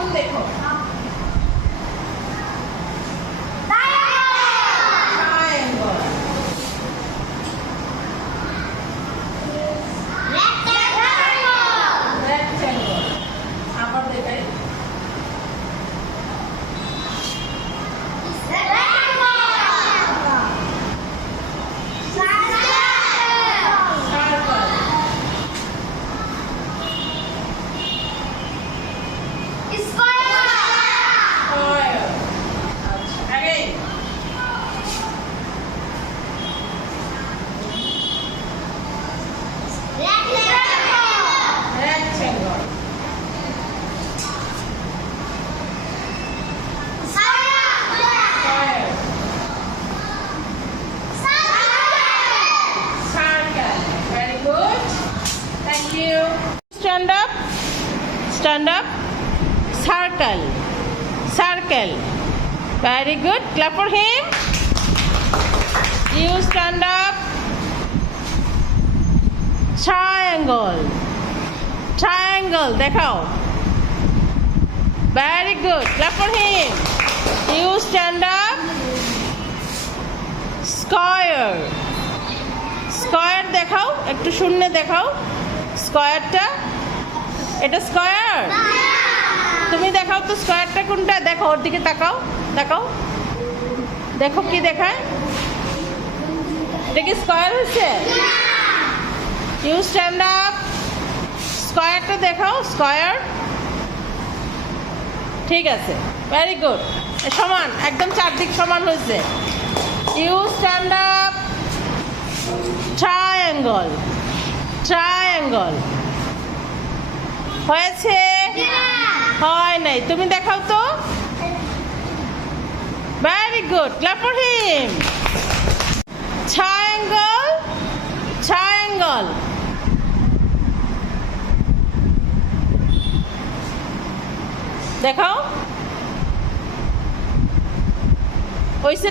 এখন দেখো Stand up. Circle. Circle. Very good. Clap for him. You stand up. Triangle. Triangle. দেখাও. Very good. Clap for him. You stand up. Square. Square দেখাও. একটু শূন্য দেখাও. স্কয়ারটা এটা স্কয়ার তুমি দেখাও তো স্কয়ারটা কোনটা দেখো ওর দিকে তাকাও তাকাও দেখো কি দেখায় এটা কি স্কয়ার হচ্ছে ইউ স্ট্যান্ড আপ স্কয়ারটা দেখাও স্কয়ার ঠিক আছে ভেরি গুড সমান একদম চারদিক সমান হয়েছে you stand up triangle triangle হয়েছে হয় নাই তুমি দেখাও তো very good clap for him triangle triangle দেখাও ওইসে